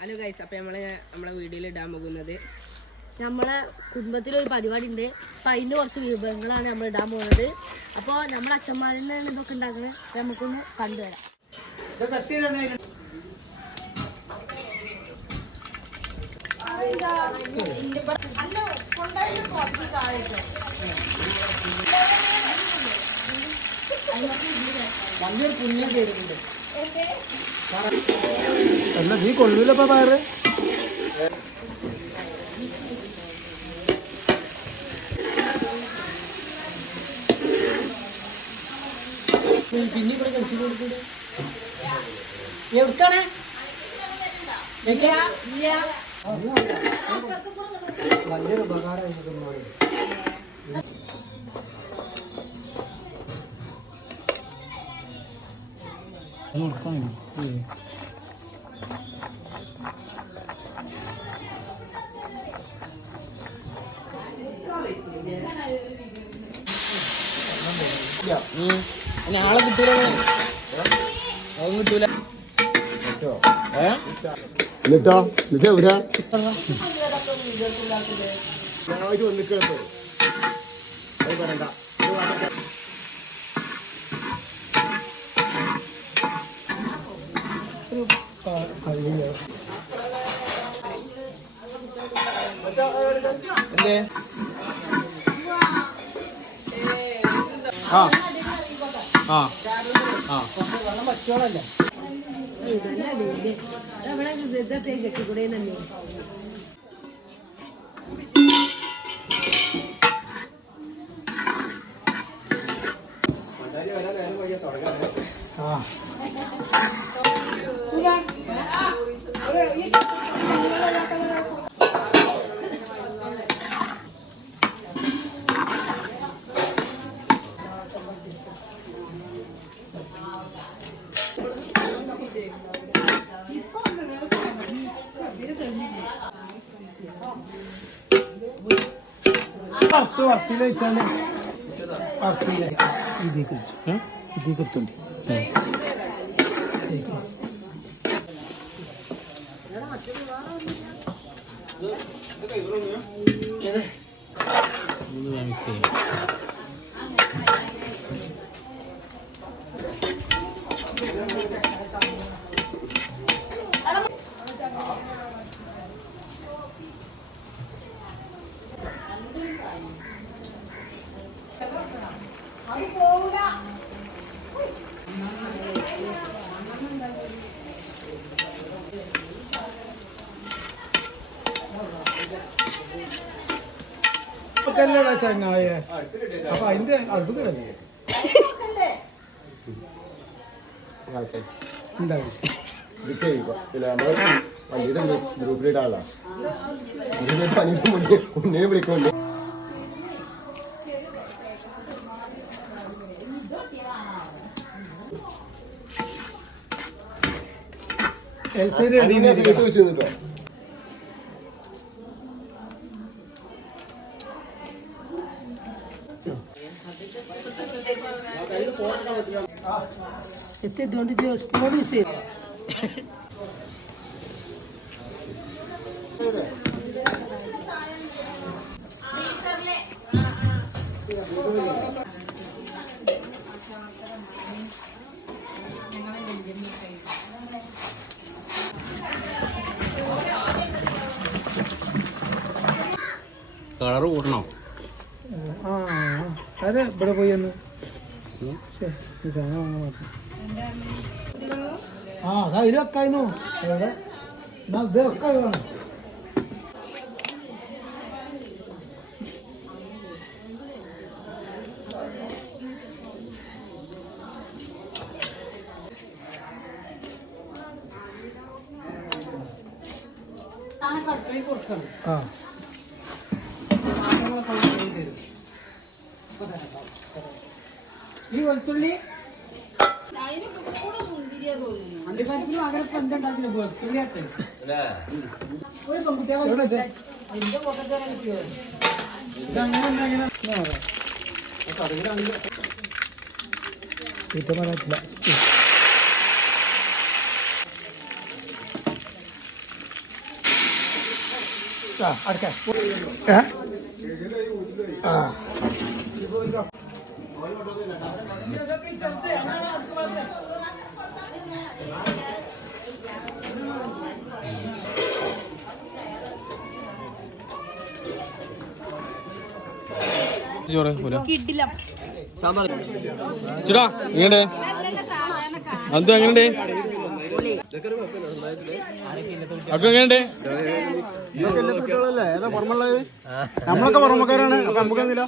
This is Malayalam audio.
ഹലോ ഗൈസ്, അപ്പോൾ നമ്മളെ വീഡിയോയിൽ ഇടാൻ പോകുന്നത് നമ്മളെ കുടുംബത്തിലൊരു പരിപാടി ഉണ്ട്. അപ്പം അതിൻ്റെ കുറച്ച് വിഭവങ്ങളാണ് നമ്മൾ ഇടാൻ പോകുന്നത്. അപ്പോൾ നമ്മളെ അച്ഛന്മാരിൽ നിന്നാണ് ഇതൊക്കെ ഉണ്ടാക്കുന്നത്. അപ്പം നമുക്കൊന്ന് കണ്ടുവരാം. അല്ല നീ കൊള്ളൂലപ്പ പയറ് പിന്നെ ഇവിടെ കഴിച്ചു കൊടുക്കൂടെ എവിടുക്കാണ് വലിയൊരു ഉപകാരമായി. ആളെ കിട്ടൂല, കിട്ടൂല. എന്നിട്ടോ എന്നിട്ട് എവിടെ ഞങ്ങളായിട്ട് വന്നിക്കോ അത് പറയണ്ട. വെള്ളം പച്ചോളല്ലേ കെട്ടിക്കൂടെ തന്നെ. വറുത്തില് വെച്ചാല് വറുത്തില്ല ഇതിക്ക് എടുത്തോണ്ടി ല്ലടാ ചങ്ങായെ. അപ്പൊ അതിന്റെ അടുപ്പ് കിടല്ലേ ഗ്രൂപ്പിലിടാളാ കുഞ്ഞിനെ വിളിക്കുന്നുണ്ട്. വെച്ചിട്ടോ എത്തിയതുകൊണ്ട് സ്പൂൺ യൂസ് ചെയ്തു. കളറ് കൂട്ടണോ? അതെ ഇവിടെ പോയി ഒന്ന് ഈ സാധനം വാങ്ങാൻ മാത്രം. അതാ ഇതിൽ വെക്കായിരുന്നു എവിടെ ഇത് വെക്കാ വേണം. ഈ വെളുത്തുള്ളി അണ്ടിപ്പരിപ്പിനും അങ്ങനെ ഇപ്പൊ എന്തുണ്ടാക്കില്ല വെളുത്തുള്ളി ആട്ടെ ഒരു പെൺകുട്ടിയെ അടക്കാം ചോറ് പോലെ കിട്ടില്ല ചേട്ടാ എങ്ങനെയുണ്ട് അത് എങ്ങനെയുണ്ട് അപ്പൊ എങ്ങനെയുണ്ട് നമ്മളൊക്കെ പുറമക്കാരാണ് അപ്പൊ നമുക്കെന്തില്ല